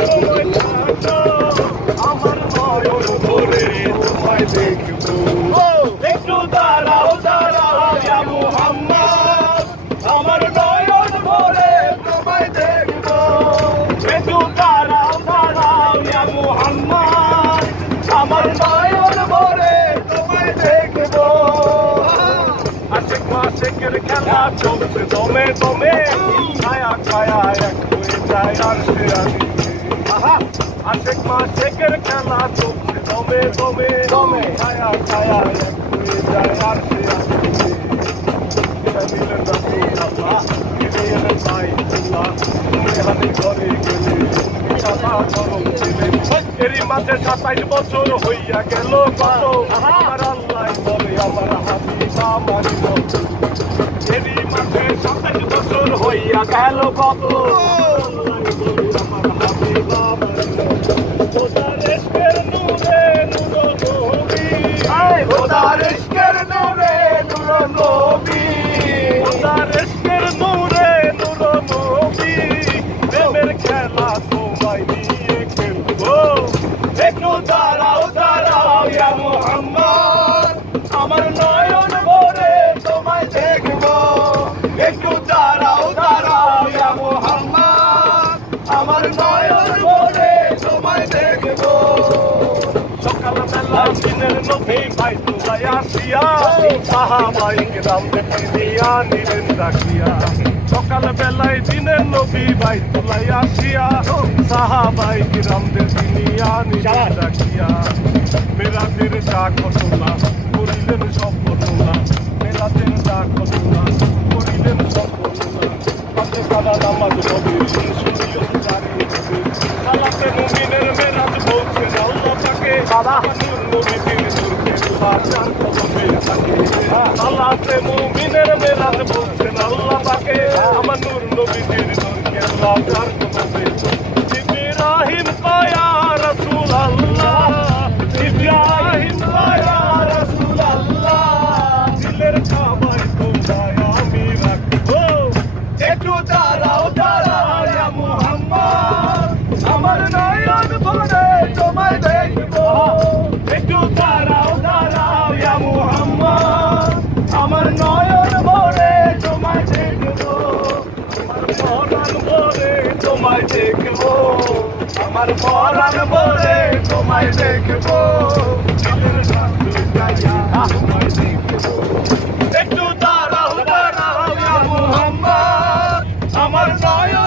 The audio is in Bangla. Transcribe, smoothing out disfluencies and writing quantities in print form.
সময় থাকো আমার নয়ন ভরে তোমায় দেখবো একটু দাঁড়াও দাঁড়াও ইয়া মুহাম্মদ আমার নয়ন ভরে তোমায় দেখবো একটু দাঁড়াও দাঁড়াও ইয়া মুহাম্মদ আমার নয়ন ভরে তোমায় দেখবো আশেক মাশেকের খেলা চলছে দমে দমে ছায়া ছায়া এক হয়ে যায় আর সে আমি আশেক মাশেকের খেলা চলছে দমে দমে দমে ছায়া ছায়া এক হয়ে যায় আর সে আমি মিলেন রাসূলুল্লাহ ফিরে এলেন বাইতুল্লাহ মেহানি ঘরে গেলে সাদা গরম ছিলেন এরই মাঝে 27 বছর হইয়া গেল কত আমার আল্লাহ বলে আমার হাবিব আমার এরই মাঝে 27 বছর হইয়া গেল কত আমার হাবিব আমার খোদার ইশকের নূরে নূর নবী খোদার ইশকের নূরে নূর নবী খোদার ইশকের নূরে নূর নবী প্রেমের খেলা তোমায় নিয়ে খেলবো একটু দাঁড়াও দাঁড়াও ইয়া মুহাম্মদ আমার নয়ন ভরে তোমায় দেখবো একটু দাঁড়াও দাঁড়াও ইয়া মুহাম্মদ আমার নয়ন ভরে তোমায় দেখবো সকালবেলা দিনের নবী বাইতুল্লাহ আসিয়া সাহাবায়ে কেরাম দেখে দিয়া নিলেন ডাকিয়া সকালবেলায় দিনের নবী বাইতুল্লাহ আসিয়া সাহাবায়ে কেরামদের নিয়া নিলেন ডাকিয়া মেরাজের ডাক ঘটনা করিলেন সব ঘটনা মেরাজের ডাক ঘটনা করিলেন সব ঘটনা পাঁচে কালা নামাজ নবী শুনিও জারি সালাতে মুমিনের মেরাজ বলছেন আল্লাহ পাকে বাবা নূর নবীর নূরকে বাঁচার কদমে থাকে সালাতে মুমিনের মেরাজ বলছেন আল্লাহ পাকে আমার নূর নবীর নূরকে বাঁচার কদমে ইব্রাহিম পায়া রাসূলুল্লাহ ইব্রাহিম পায়া রাসূলুল্লাহ দিলের কাবায় তোমায় আমি রাখবো একটু দাঁড়াও দাঁড়াও ইয়া মুহাম্মদ আমার নয়ন ভরে তোমায় দেখবো একটু দাঁড়াও দাঁড়াও ইয়া মুহাম্মদ আমার নয়ন ভরে তোমায় দেখবো আমার পরাণ ভরে তোমায় দেখবো আমার পরাণ ভরে তোমায় দেখবো দিলের কাছে যাইয়া তোমায় দেখবো